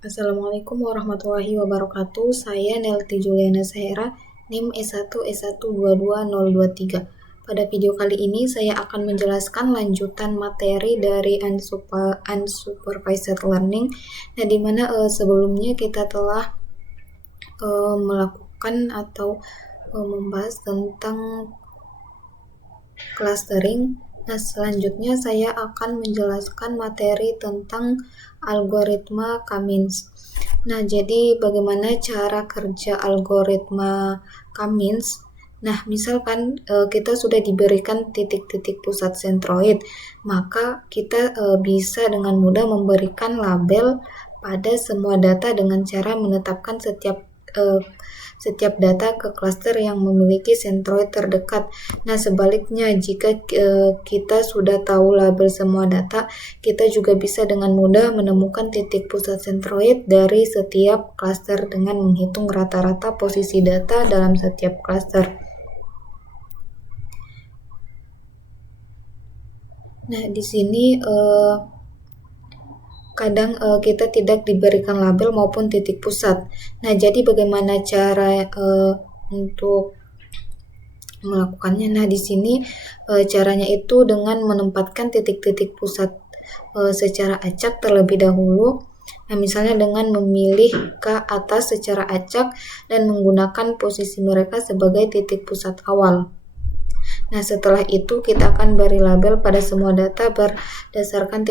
Assalamualaikum warahmatullahi wabarakatuh. Saya Nelty Juliana Sahera, NIM S1S1222023. Pada video kali ini saya akan menjelaskan lanjutan materi dari unsupervised learning. Nah, dimana sebelumnya kita telah melakukan atau membahas tentang clustering. Nah, selanjutnya saya akan menjelaskan materi tentang algoritma Cummins. Nah, jadi bagaimana cara kerja algoritma Cummins? Nah, misalkan kita sudah diberikan titik-titik pusat sentroid, maka kita bisa dengan mudah memberikan label pada semua data dengan cara menetapkan setiap data ke klaster yang memiliki sentroid terdekat. Nah, sebaliknya jika kita sudah tahu label semua data, kita juga bisa dengan mudah menemukan titik pusat sentroid dari setiap klaster dengan menghitung rata-rata posisi data dalam setiap klaster. Nah, di sini kadang kita tidak diberikan label maupun titik pusat. Nah, jadi bagaimana cara untuk melakukannya? Nah, di sini caranya itu dengan menempatkan titik-titik pusat secara acak terlebih dahulu. Nah, misalnya dengan memilih ke atas secara acak dan menggunakan posisi mereka sebagai titik pusat awal. Nah, setelah itu kita akan beri label pada semua data berdasarkan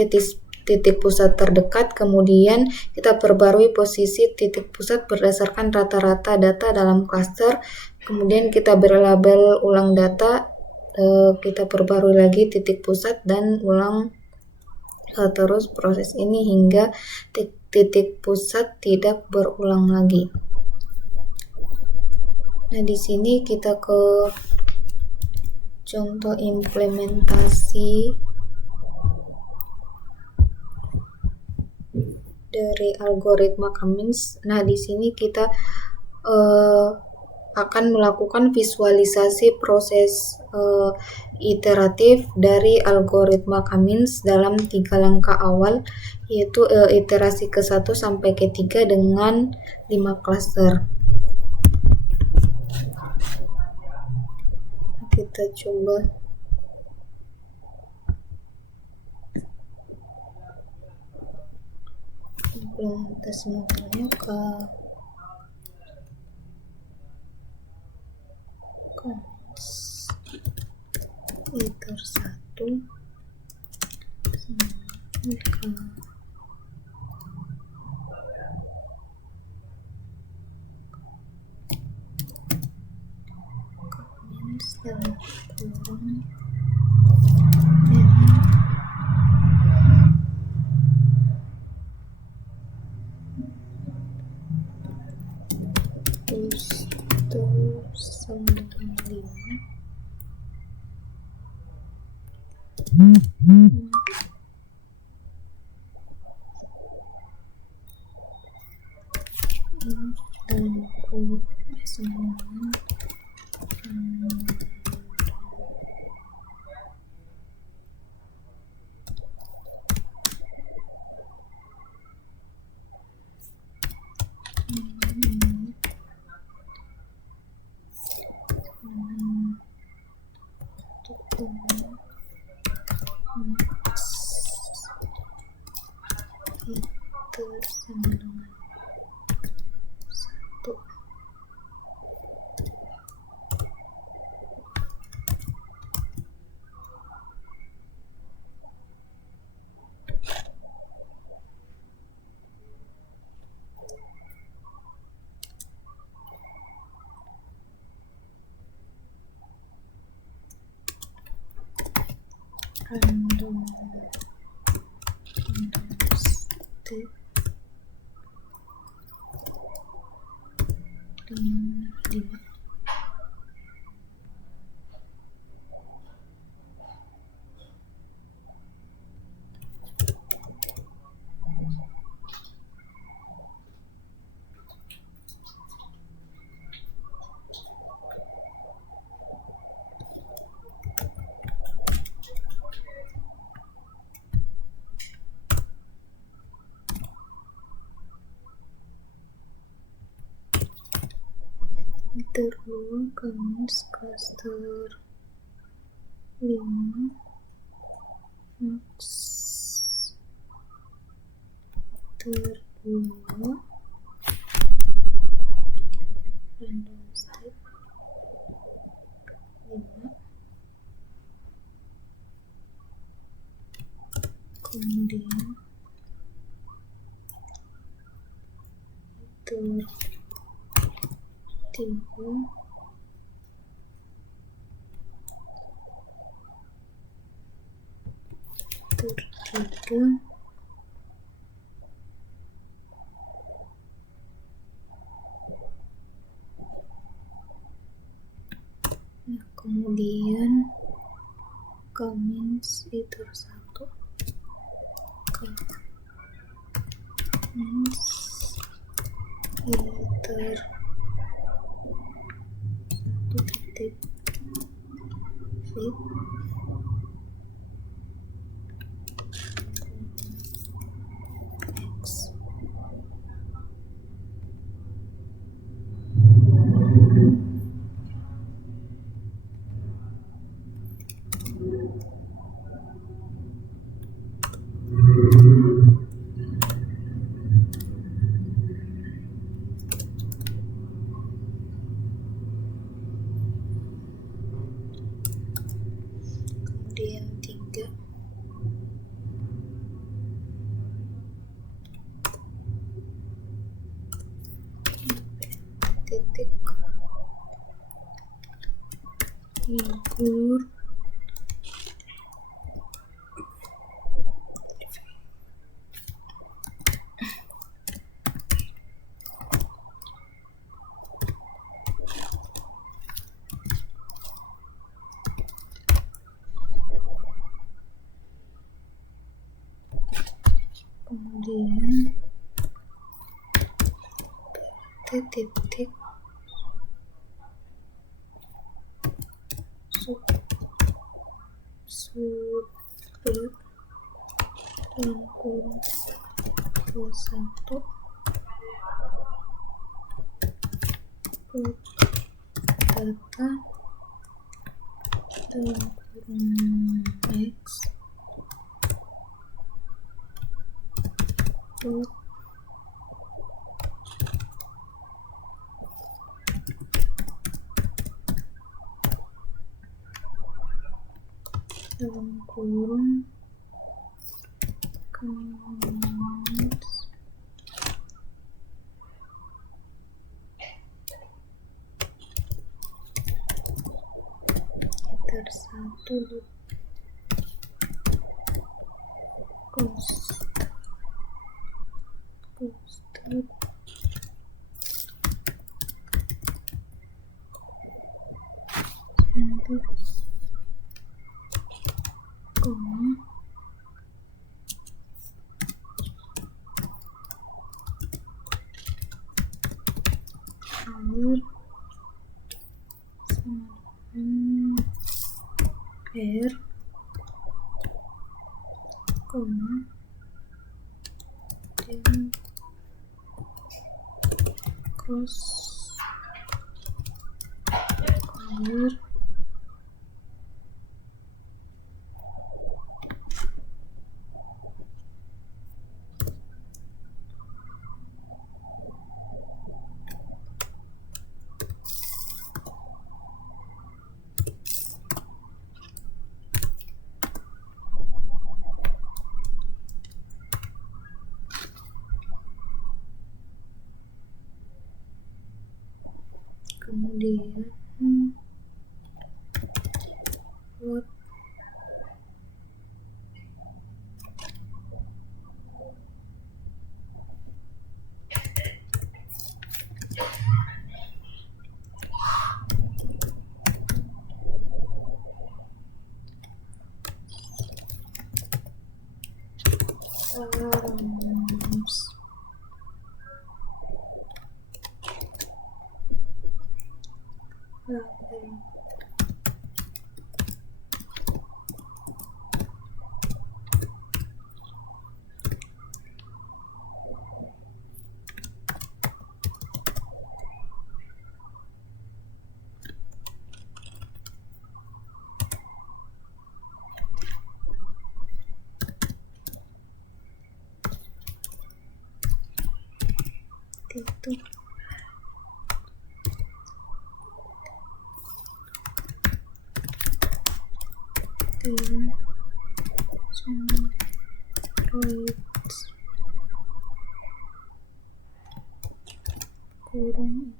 titik pusat terdekat, kemudian kita perbarui posisi titik pusat berdasarkan rata-rata data dalam klaster, kemudian kita beri label ulang data, kita perbarui lagi titik pusat dan ulang terus proses ini hingga titik pusat tidak berulang lagi. Nah, di sini kita ke contoh implementasi dari algoritma Cummins. Nah, di sini kita akan melakukan visualisasi proses iteratif dari algoritma Cummins dalam 3 langkah awal, yaitu iterasi ke-1 sampai ke-3 dengan 5 klaster. Kita coba implementasi modelnya ke iter 1 sampai ke dalam kurung plus 95 dan kurung sama dengan 1. Random state 5. Cluster 2 comments cluster 5 max cluster 2 random step 5, kemudian filter 3 nah, kemudian comments filter 1 comments filter 1 fit X. Kemudian 3 titik figur kemudian titik subscribe dalam kurung 21 put data dalam kurung X put dalam kurung comments filter 1 cluster center koma color sama dengan R koma dan cross color kemudian plot arms label titik centroid kurung.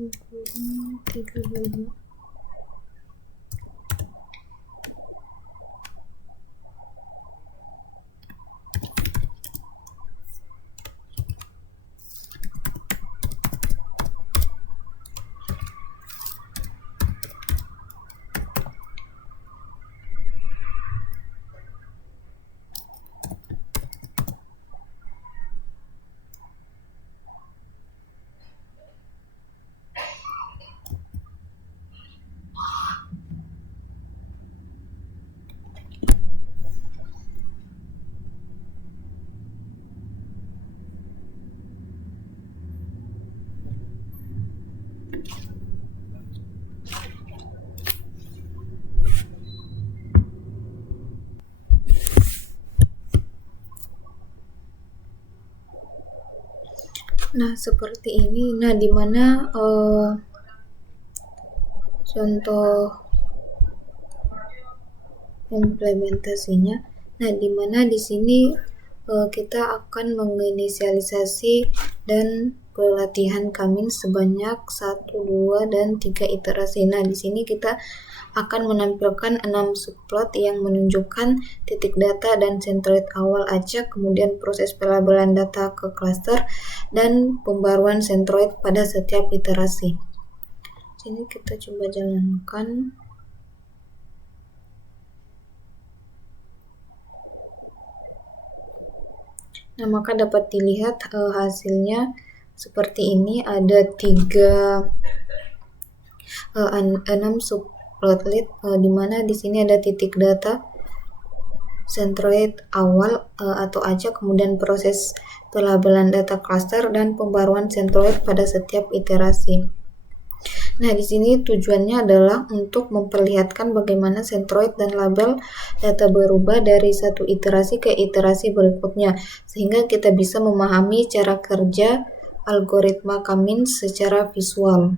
Ukuran 32. Nah, seperti ini. Nah, di mana contoh implementasinya. Nah, di mana di sini kita akan menginisialisasi dan pelatihan Kamin sebanyak 1, 2, dan 3 iterasi. Nah, di sini kita akan menampilkan 6 subplot yang menunjukkan titik data dan centroid awal acak, kemudian proses pelabelan data ke klaster, dan pembaruan centroid pada setiap iterasi. Sini kita coba jalankan. Nah, maka dapat dilihat hasilnya seperti ini. Ada 6 subplotlet, di mana di sini ada titik data, centroid awal atau acak, kemudian proses pelabelan data cluster, dan pembaruan centroid pada setiap iterasi. Nah, di sini tujuannya adalah untuk memperlihatkan bagaimana centroid dan label data berubah dari satu iterasi ke iterasi berikutnya, sehingga kita bisa memahami cara kerja algoritma Kamin secara visual.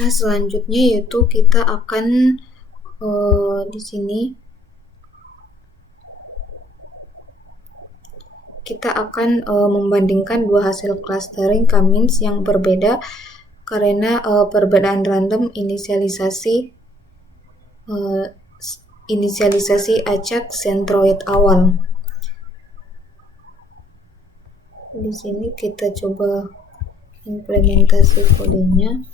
Nah, selanjutnya yaitu kita akan di sini kita akan membandingkan dua hasil clustering Kamins yang berbeda karena perbedaan random inisialisasi acak centroid awal. Di sini kita coba implementasi kodenya.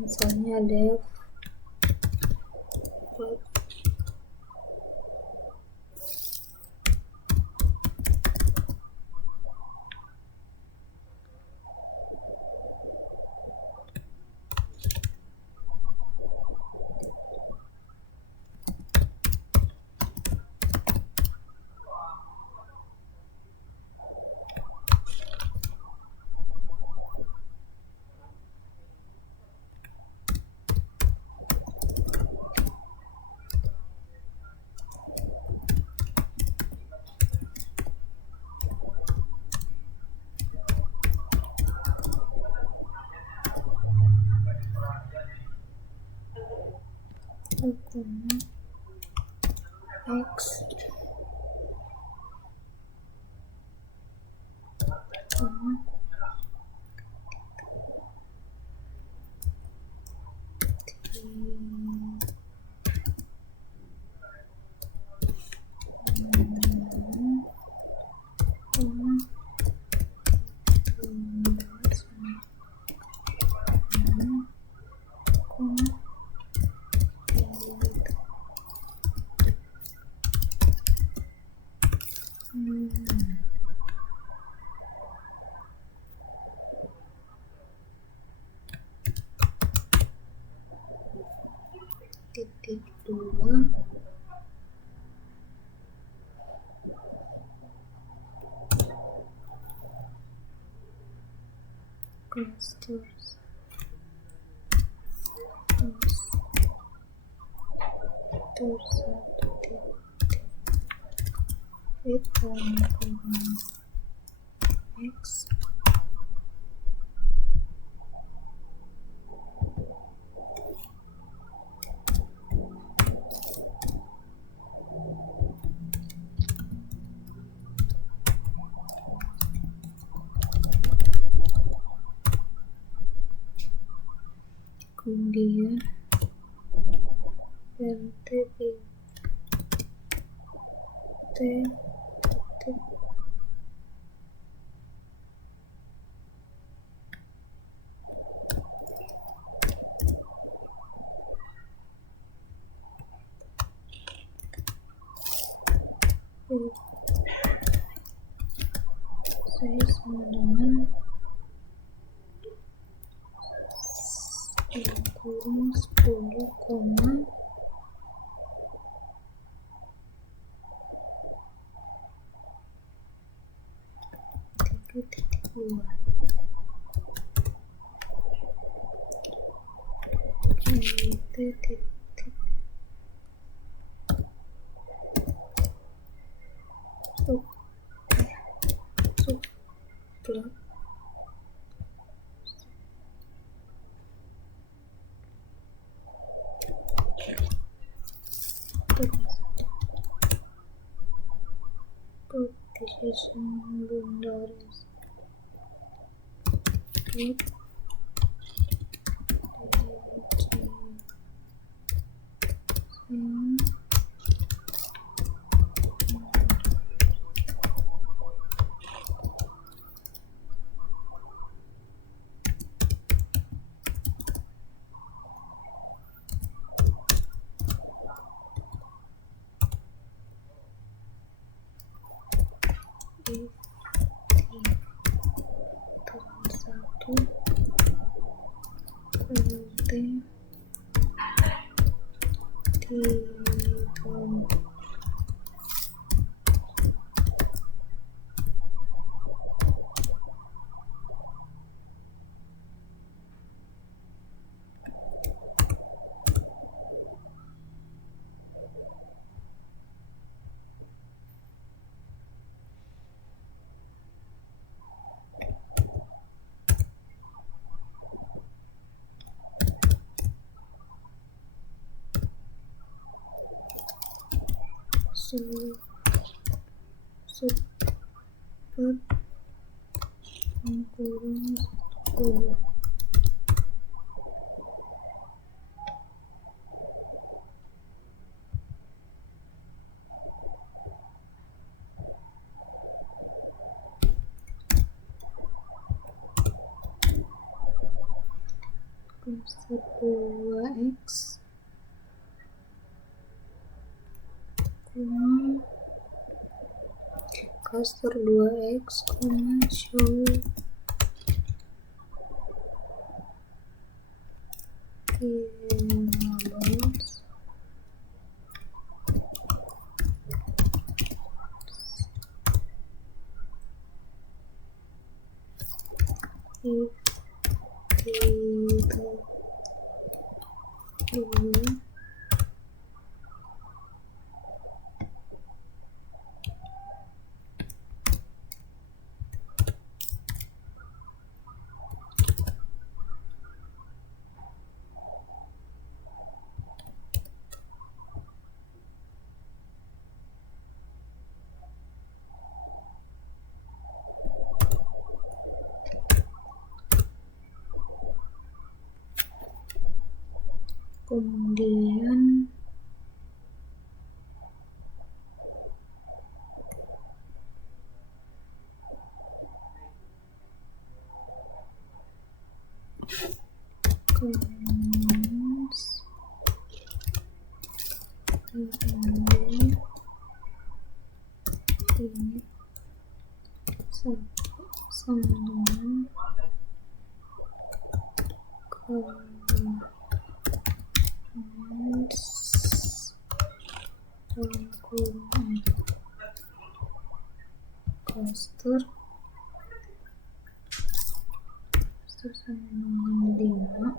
Misalnya def plot X 2 clusters satu titik kurang X kemudian rt titik saya sama dengan kurang 10, 3,2 titik subplot decision boundaries satu LT subplot kurang 10 cluster 2X cluster 2X, show variables if tidak 2 kemudian comments ini sama dengan comments dalam kurung cluster sama dengan 5.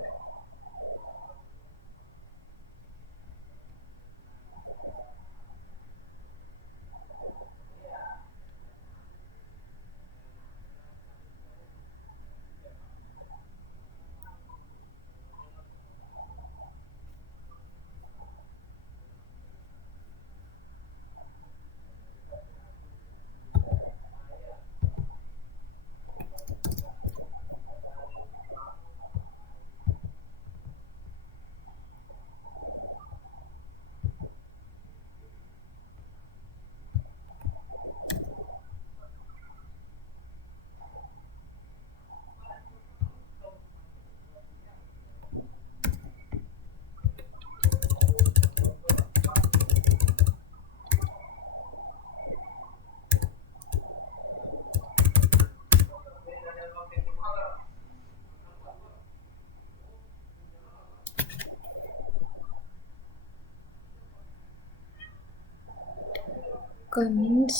Comments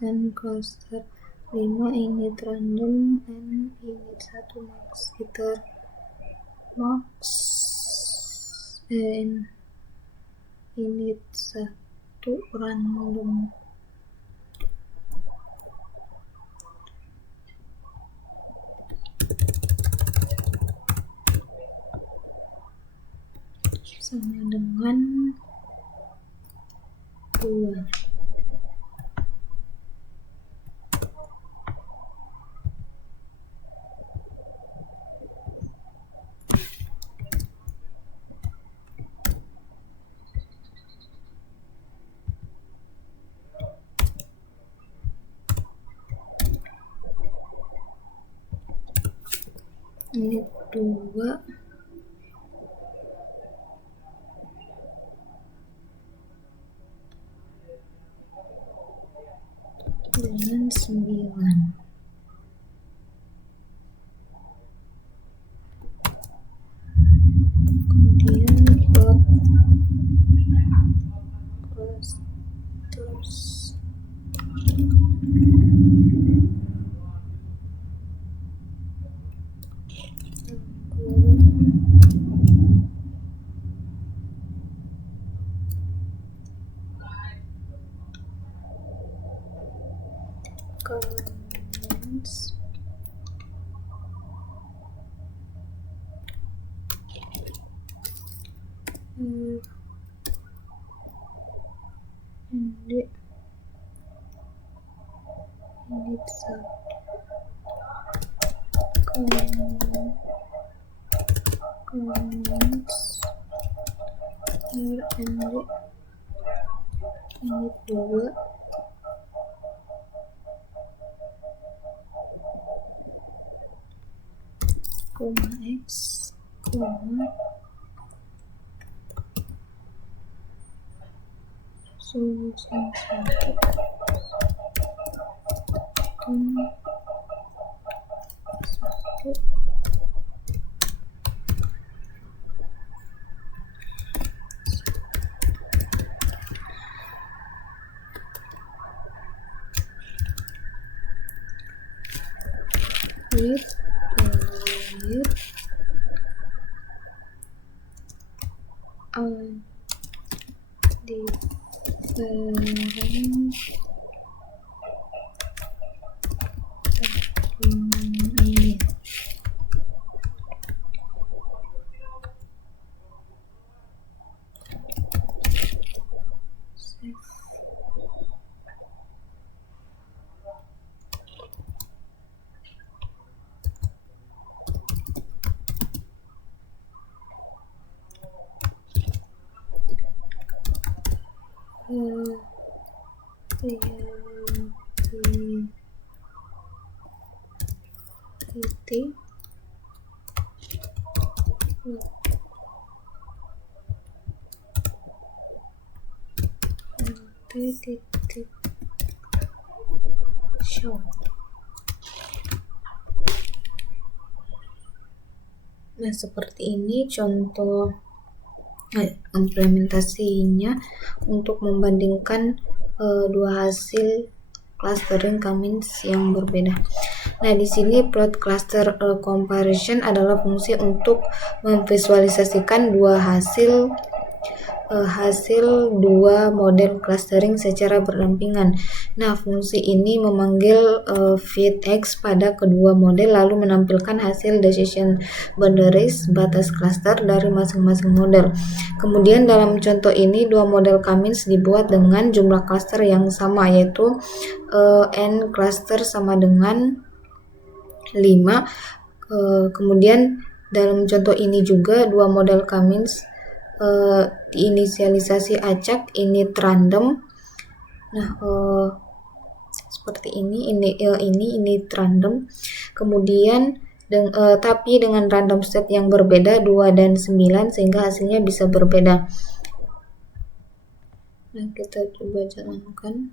and cluster 5 init random and init 1 max iter max and init 1 random. Sama dengan 2. Ini 2 dengan 9. Kemudian plot clusters comments and init 1 comments here and init 2 x solution 1 with different init. Show. Nah, seperti ini contoh implementasinya untuk membandingkan dua hasil clustering Cummins yang berbeda. Nah, di sini plot cluster comparison adalah fungsi untuk memvisualisasikan hasil dua model clustering secara berdampingan. Nah, fungsi ini memanggil fit X pada kedua model lalu menampilkan hasil decision boundaries batas cluster dari masing-masing model. Kemudian dalam contoh ini dua model Cummins dibuat dengan jumlah cluster yang sama, yaitu n cluster sama dengan 5. Kemudian dalam contoh ini juga dua model Cummins diinisialisasi acak, init random. Nah, seperti ini init random. Kemudian tapi dengan random set yang berbeda 2 dan 9 sehingga hasilnya bisa berbeda. Nah, kita coba jalankan.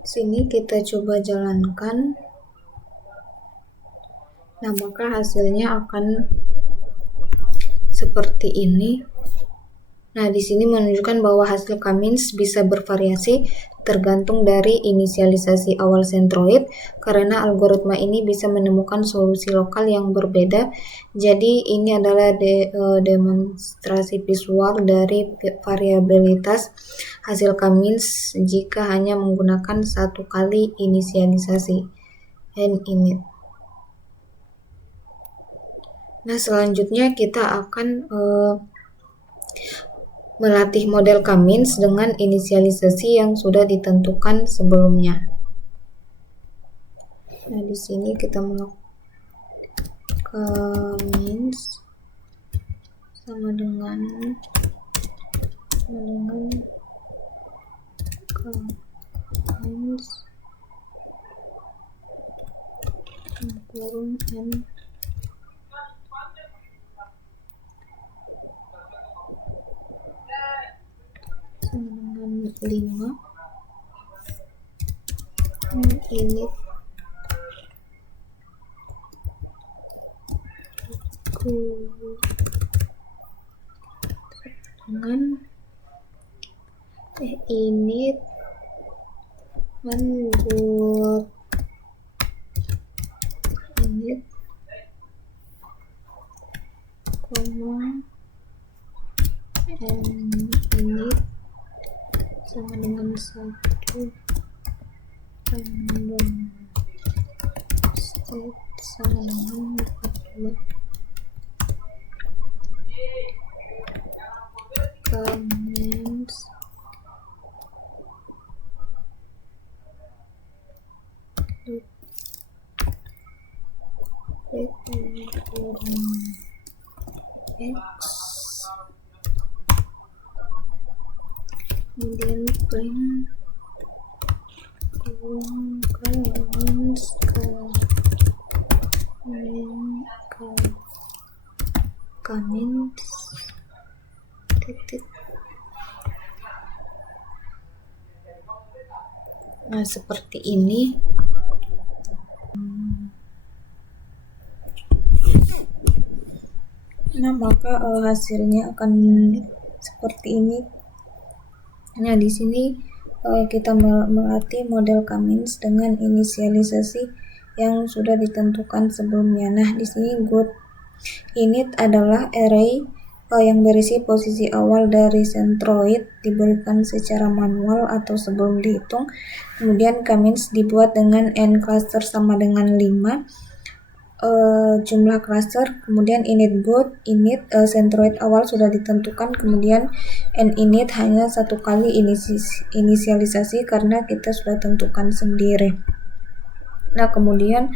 Sini kita coba jalankan. Nah, maka hasilnya akan seperti ini. Nah, di sini menunjukkan bahwa hasil Cummins bisa bervariasi tergantung dari inisialisasi awal sentroid karena algoritma ini bisa menemukan solusi lokal yang berbeda. Jadi ini adalah demonstrasi visual dari variabilitas hasil Cummins jika hanya menggunakan satu kali inisialisasi n-init. Nah, selanjutnya kita akan melatih model Cummins dengan inisialisasi yang sudah ditentukan sebelumnya. Nah, di sini kita melakukan Cummins sama dengan Cummins kurung n dengan 5 ini dengan ini membuat ini ini sama dengan 1 random state sama dengan 42 Cummins X kemudian print Cummins titik. Nah, seperti ini. Nah, maka hasilnya akan seperti ini. Nah, di sini kita melatih model Cummins dengan inisialisasi yang sudah ditentukan sebelumnya. Nah, di sini good init adalah array yang berisi posisi awal dari sentroid diberikan secara manual atau sebelum dihitung. Kemudian Cummins dibuat dengan n cluster sama dengan 5. jumlah klaster, kemudian init boot, init centroid awal sudah ditentukan, kemudian end init hanya satu kali inisialisasi karena kita sudah tentukan sendiri. Nah, kemudian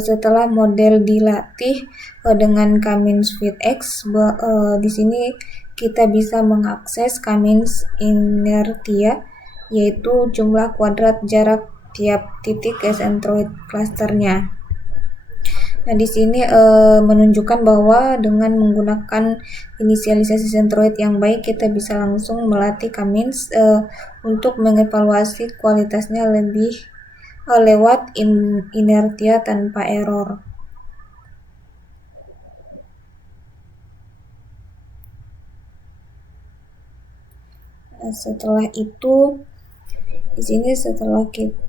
setelah model dilatih dengan K-means fit X, di sini kita bisa mengakses K-means inertia, yaitu jumlah kuadrat jarak tiap titik centroid clusternya. Nah, di sini menunjukkan bahwa dengan menggunakan inisialisasi centroid yang baik, kita bisa langsung melatih K-means untuk mengevaluasi kualitasnya lebih lewat inertia tanpa error. Nah, setelah itu di sini setelah kita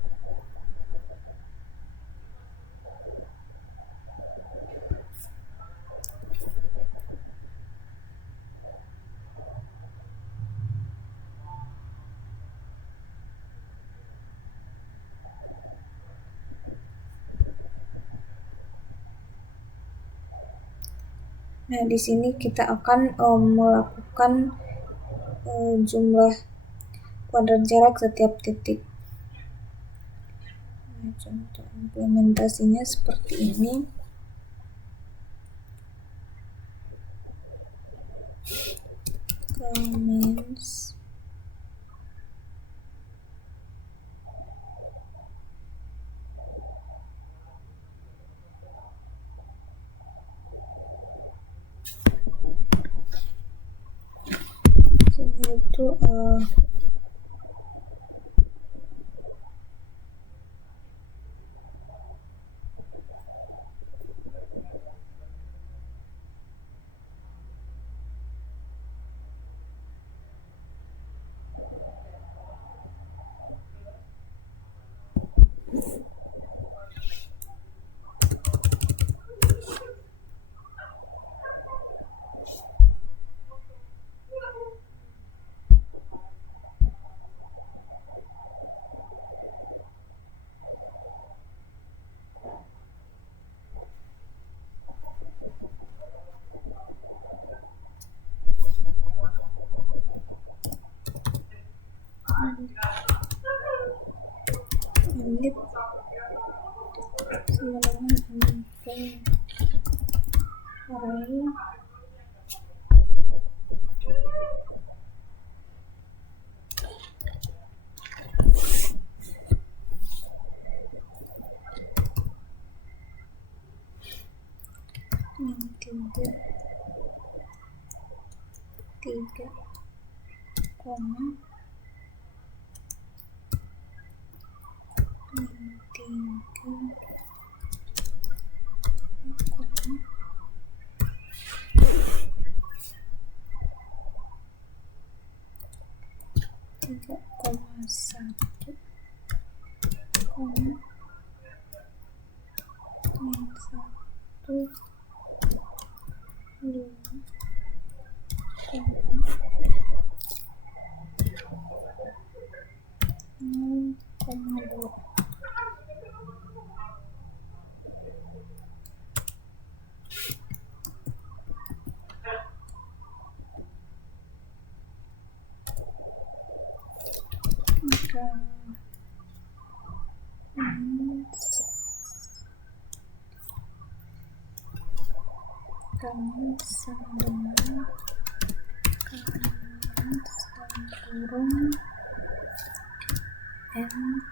Nah, di sini kita akan melakukan jumlah kuadrat jarak setiap titik. Nah, contoh implementasinya seperti ini. Comments. Sini itu ini sama dengan array tiga koma tiga koma satu koma satu dua koma 0,2. Kami sama dengan kurung M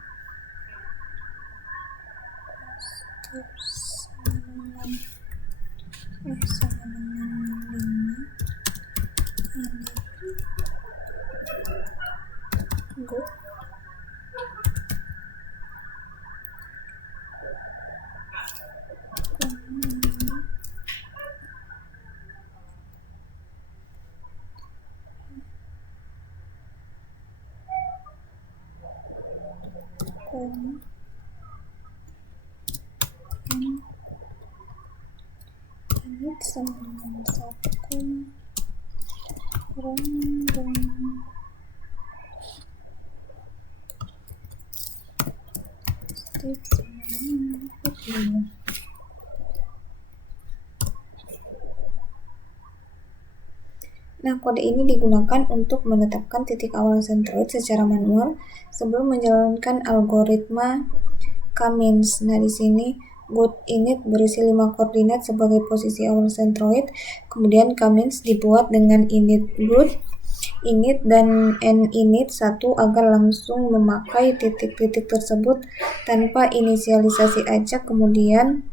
sama dengan 5 ini go ini sama dengan 1 kurang dan state sama dengan 45. Nah, kode ini digunakan untuk menetapkan titik awal sentroid secara manual sebelum menjalankan algoritma Cummins. Nah, di sini good init berisi 5 koordinat sebagai posisi awal sentroid. Kemudian Cummins dibuat dengan init good, init dan ninit 1 agar langsung memakai titik-titik tersebut tanpa inisialisasi acak, kemudian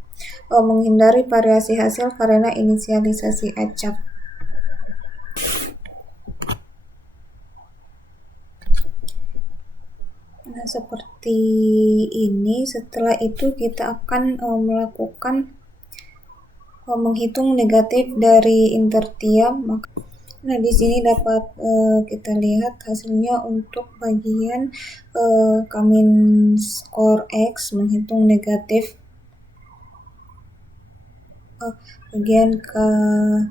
menghindari variasi hasil karena inisialisasi acak. Nah, seperti ini. Setelah itu kita akan melakukan menghitung negatif dari intertiam. Nah, di sini dapat kita lihat hasilnya untuk bagian Cummins Core X menghitung negatif bagian Cummins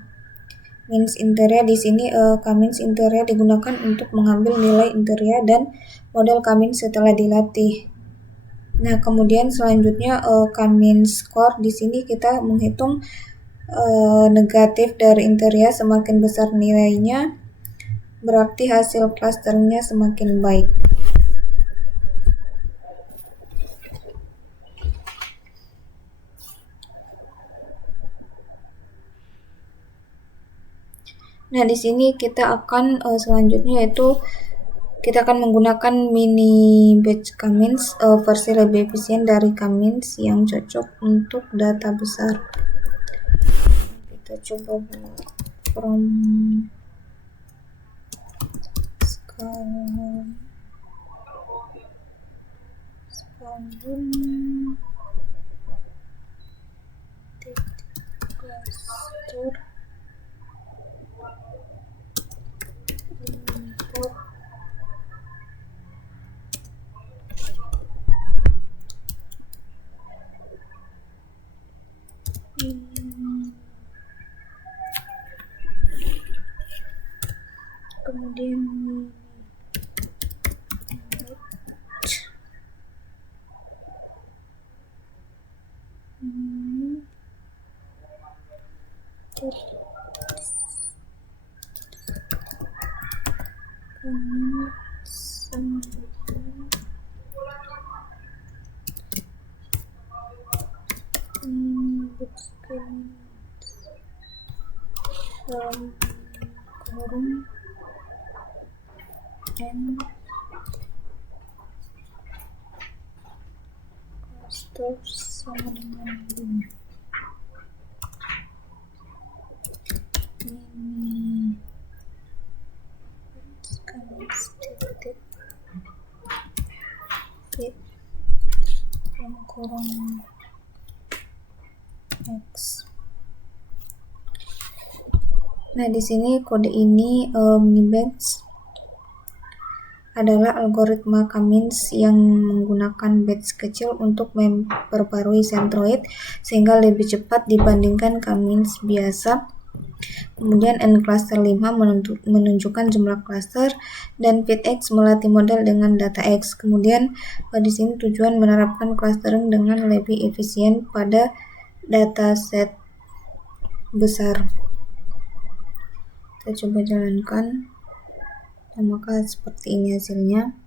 Interia. Di sini Cummins Interia digunakan untuk mengambil nilai Interia dan model Cummins setelah dilatih. Nah, kemudian selanjutnya Cummins Core. Di sini kita menghitung negatif dari Interia. Semakin besar nilainya, berarti hasil klasternya semakin baik. Nah, di sini kita akan selanjutnya yaitu kita akan menggunakan mini batch Cummins, versi lebih efisien dari Cummins yang cocok untuk data besar. Kita coba from sekarang cluster import kemudian kurung and cluster sama dengan ini. Ini sekarang titik fit yang kurang X. Nah, di sini kode ini minibatch adalah algoritma Cummins yang menggunakan batch kecil untuk memperbarui sentroid sehingga lebih cepat dibandingkan Cummins biasa. Kemudian ncluster 5 menunjukkan jumlah cluster dan fitx melatih model dengan data X. Kemudian di sini tujuan menerapkan clustering dengan lebih efisien pada dataset besar. Kita coba jalankan. Nah, maka seperti ini hasilnya.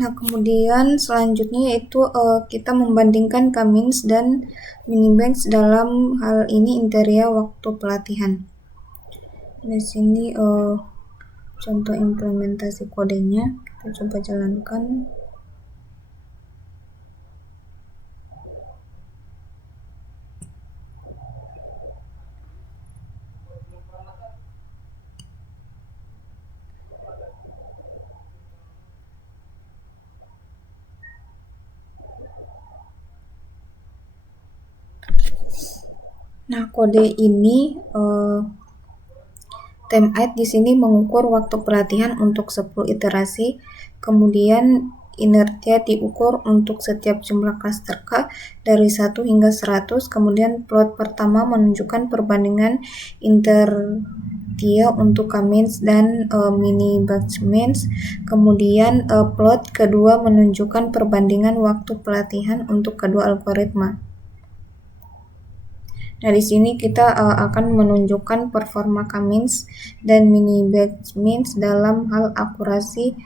Nah, kemudian selanjutnya yaitu kita membandingkan Cummins dan minibatch dalam hal ini Interia waktu pelatihan. Di sini contoh implementasi kodenya, kita coba jalankan. Nah, kode ini time id di sini mengukur waktu pelatihan untuk 10 iterasi, kemudian inertia diukur untuk setiap jumlah klaster K dari 1 hingga 100, kemudian plot pertama menunjukkan perbandingan intertia untuk K-means dan mini batch means, kemudian plot kedua menunjukkan perbandingan waktu pelatihan untuk kedua algoritma. Nah, di sini kita akan menunjukkan performa K-means dan mini batch means dalam hal akurasi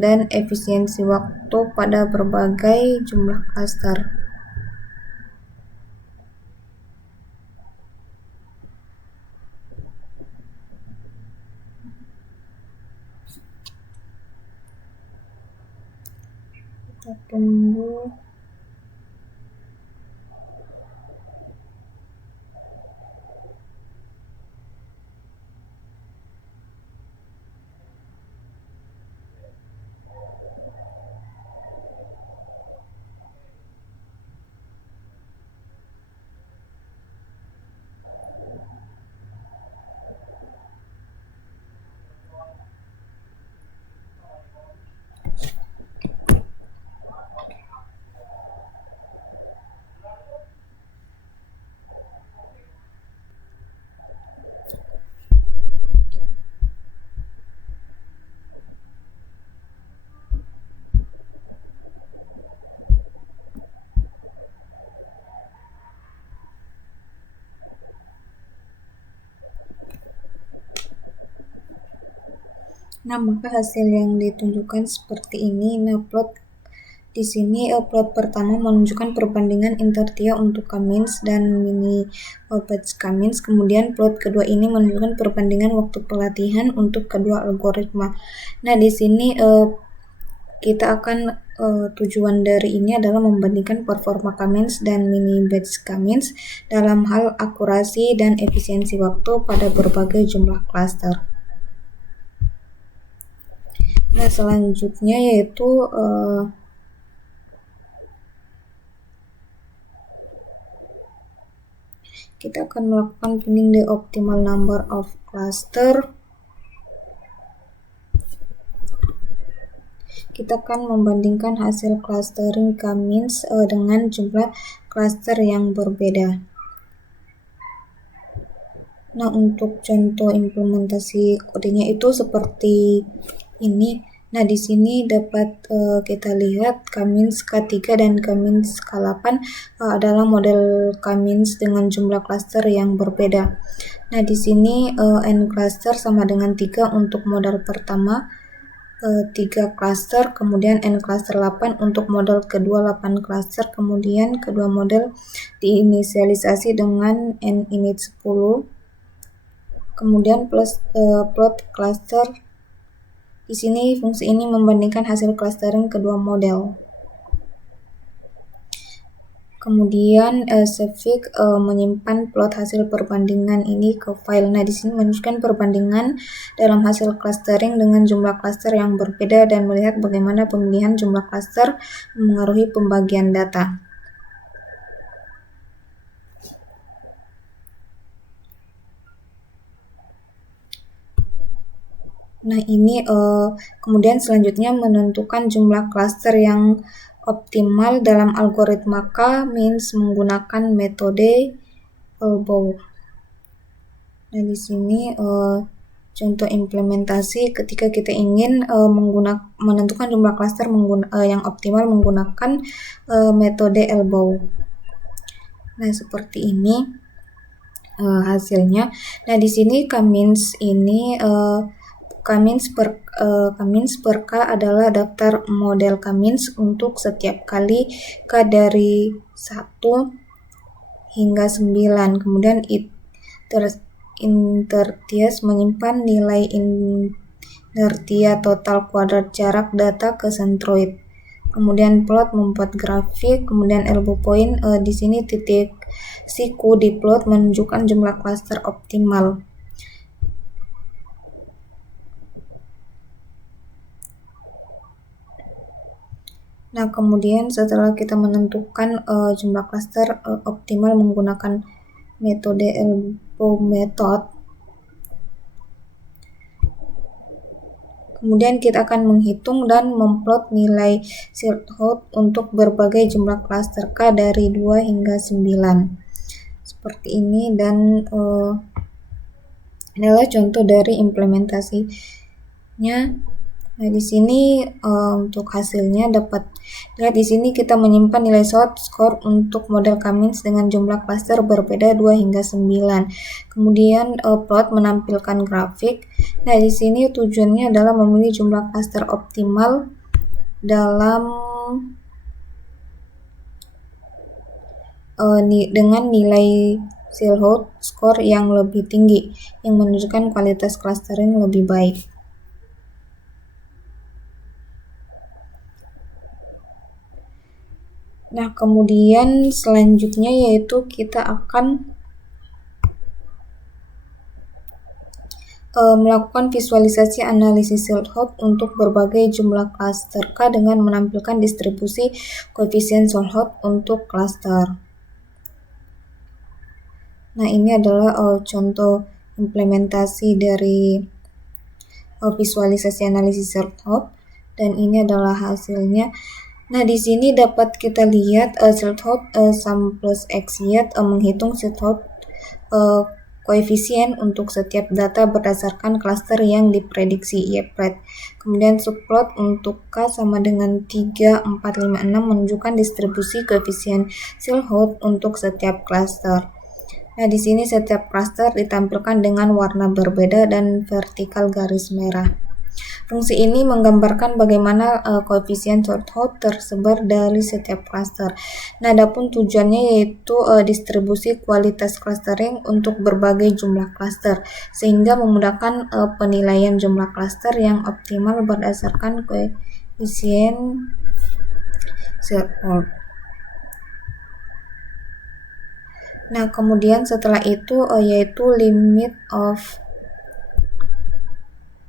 dan efisiensi waktu pada berbagai jumlah klaster. Kita tunggu. Nah, maka hasil yang ditunjukkan seperti ini. Nah, plot di sini plot pertama menunjukkan perbandingan intertia untuk K-means dan mini batch K-means, kemudian plot kedua ini menunjukkan perbandingan waktu pelatihan untuk kedua algoritma. Nah, di sini kita akan tujuan dari ini adalah membandingkan performa K-means dan mini batch K-means dalam hal akurasi dan efisiensi waktu pada berbagai jumlah klaster. Nah, selanjutnya yaitu kita akan melakukan finding the optimal number of cluster. Kita akan membandingkan hasil clustering K-means dengan jumlah cluster yang berbeda. Nah, untuk contoh implementasi kodenya itu seperti ini. Nah, di sini dapat kita lihat K-means K3 dan K-means K8 adalah model K-means dengan jumlah cluster yang berbeda. Nah, di sini n cluster sama dengan 3 untuk model pertama, 3 cluster, kemudian n cluster 8 untuk model kedua 8 cluster, kemudian kedua model diinisialisasi dengan n init 10, kemudian plus plot cluster. Di sini fungsi ini membandingkan hasil clustering kedua model. Kemudian Savik menyimpan plot hasil perbandingan ini ke file. Nah, di sini menunjukkan perbandingan dalam hasil clustering dengan jumlah cluster yang berbeda dan melihat bagaimana pemilihan jumlah cluster mempengaruhi pembagian data. Nah, ini kemudian selanjutnya menentukan jumlah cluster yang optimal dalam algoritma K-means menggunakan metode elbow. Nah, di sini contoh implementasi ketika kita ingin menentukan jumlah cluster yang optimal menggunakan metode elbow. Nah, seperti ini hasilnya. Nah, di sini K-means ini K-means per K adalah daftar model K-means untuk setiap kali K dari 1 hingga 9. Kemudian intertias menyimpan nilai inertia total kuadrat jarak data ke centroid. Kemudian plot membuat grafik, kemudian elbow point di sini titik siku di plot menunjukkan jumlah cluster optimal. Nah, kemudian setelah kita menentukan jumlah cluster optimal menggunakan metode elbow method. Kemudian kita akan menghitung dan memplot nilai threshold untuk berbagai jumlah klaster K dari 2 hingga 9. Seperti ini, dan inilah contoh dari implementasinya. Nah, di sini untuk hasilnya dapat lihat di sini kita menyimpan nilai score untuk model Cummins dengan jumlah klaster berbeda 2 hingga 9. Kemudian plot menampilkan grafik. Nah, di sini tujuannya adalah memilih jumlah klaster optimal dalam dengan nilai threshold score yang lebih tinggi yang menunjukkan kualitas clustering lebih baik. Nah, kemudian selanjutnya yaitu kita akan melakukan visualisasi analisis threshold untuk berbagai jumlah klaster K dengan menampilkan distribusi koefisien threshold untuk klaster. Nah, ini adalah contoh implementasi dari visualisasi analisis threshold, dan ini adalah hasilnya. Nah, di sini dapat kita lihat threshold sum plus xy menghitung threshold koefisien untuk setiap data berdasarkan klaster yang diprediksi YPRED. Kemudian subplot untuk K sama dengan 3, 4, 5, 6 menunjukkan distribusi koefisien threshold untuk setiap klaster. Nah, di sini setiap klaster ditampilkan dengan warna berbeda dan vertikal garis merah. Fungsi ini menggambarkan bagaimana koefisien threshold tersebar dari setiap klaster. Nah, adapun tujuannya yaitu distribusi kualitas clustering untuk berbagai jumlah klaster, sehingga memudahkan penilaian jumlah klaster yang optimal berdasarkan koefisien threshold. Nah, kemudian setelah itu yaitu limit of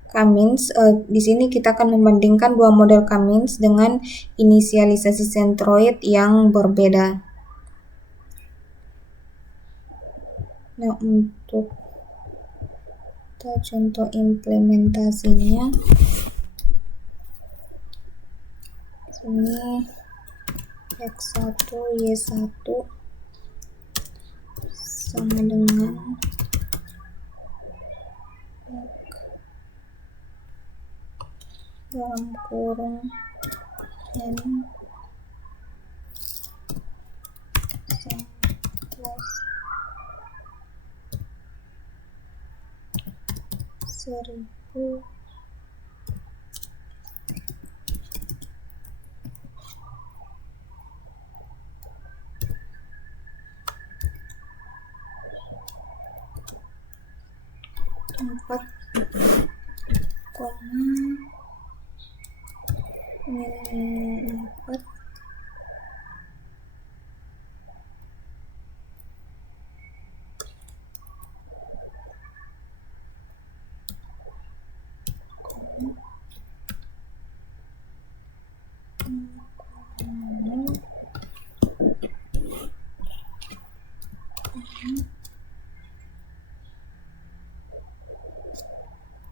Cummins. Di sini kita akan membandingkan dua model Cummins dengan inisialisasi sentroid yang berbeda. Nah, untuk kita contoh implementasinya, ini X1 Y1 sama dengan dalam kurung N plus 1000 4, 4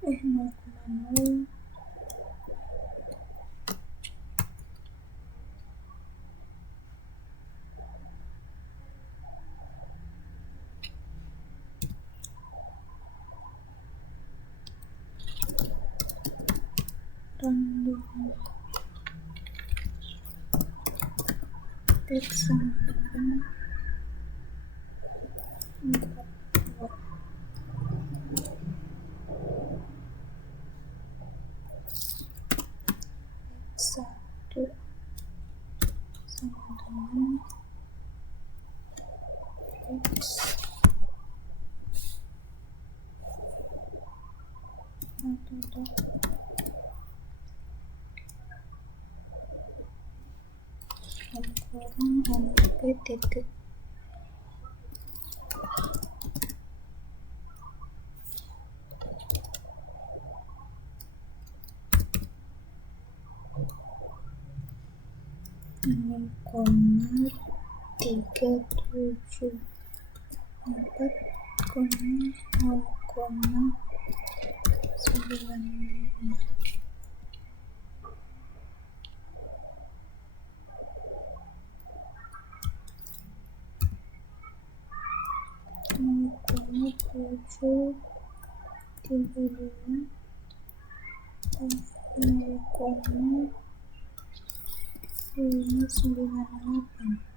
0,0 random X sama dengan 42. X1 sama dengan X atau kurang NP titik enam koma 37 4,0,95. 0,732 0,598.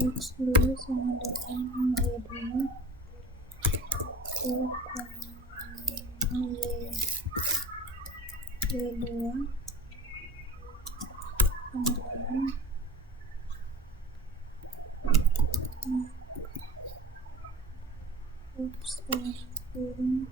X2 sama dengan Y2 Y2 sama dengan piring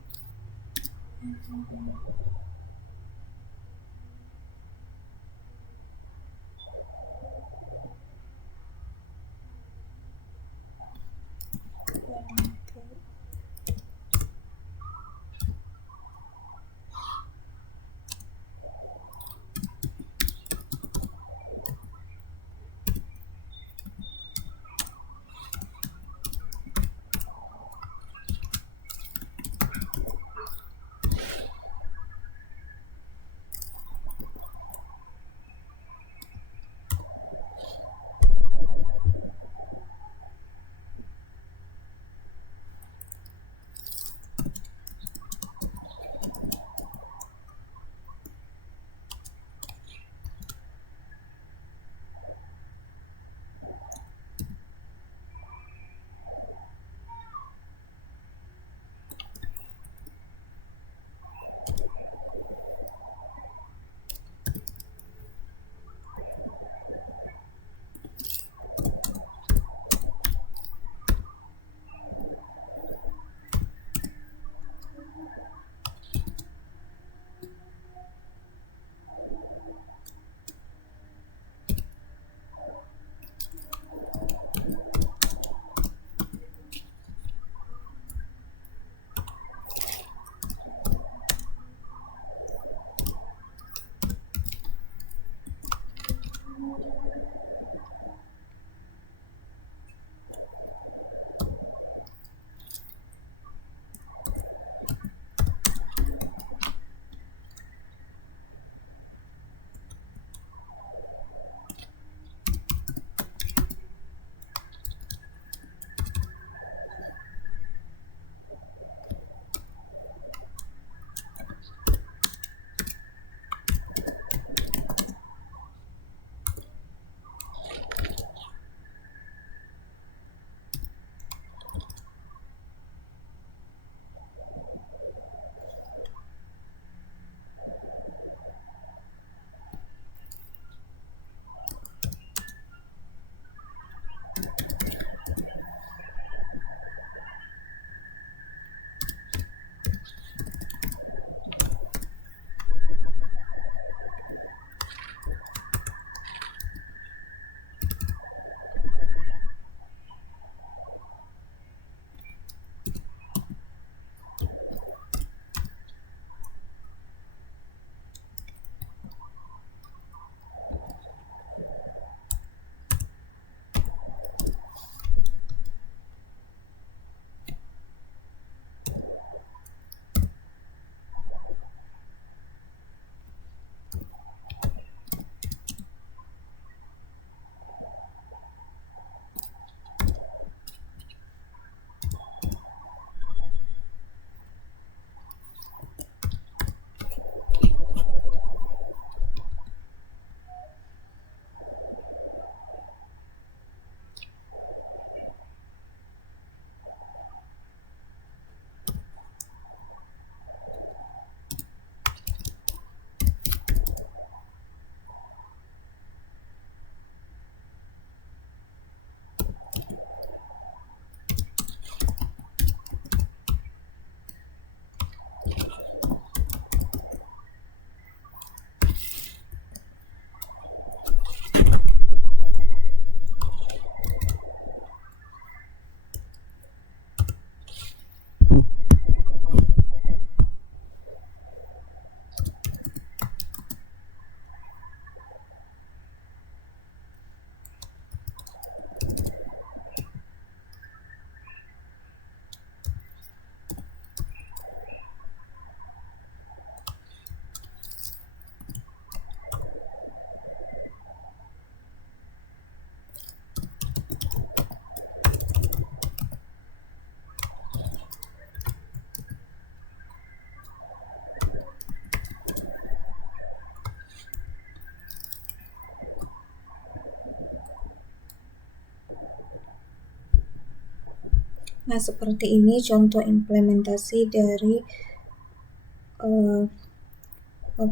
Nah, seperti ini contoh implementasi dari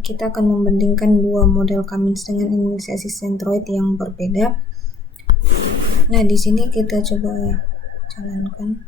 kita akan membandingkan dua model Cummins dengan inisiasi Centroid yang berbeda. Nah, di sini kita coba jalankan.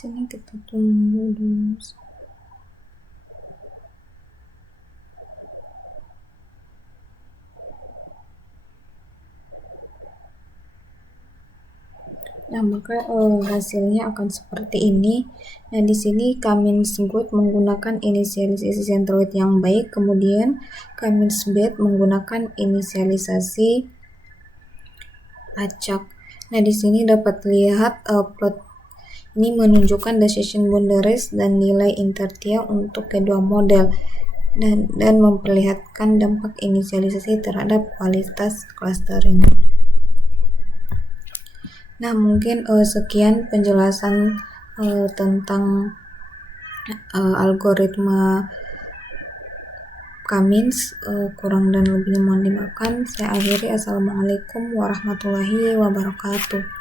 Sini kita tunggu dulu. Nah, maka hasilnya akan seperti ini. Nah, di sini Cummins Good menggunakan inisialisasi Centroid yang baik, kemudian Cummins Bad menggunakan inisialisasi acak. Nah, di sini dapat lihat plot ini menunjukkan decision boundaries dan nilai intertia untuk kedua model dan memperlihatkan dampak inisialisasi terhadap kualitas clustering. Nah, mungkin sekian penjelasan tentang algoritma Cummins. Kurang dan lebihnya mohon dimaafkan. Saya akhiri. Assalamualaikum warahmatullahi wabarakatuh.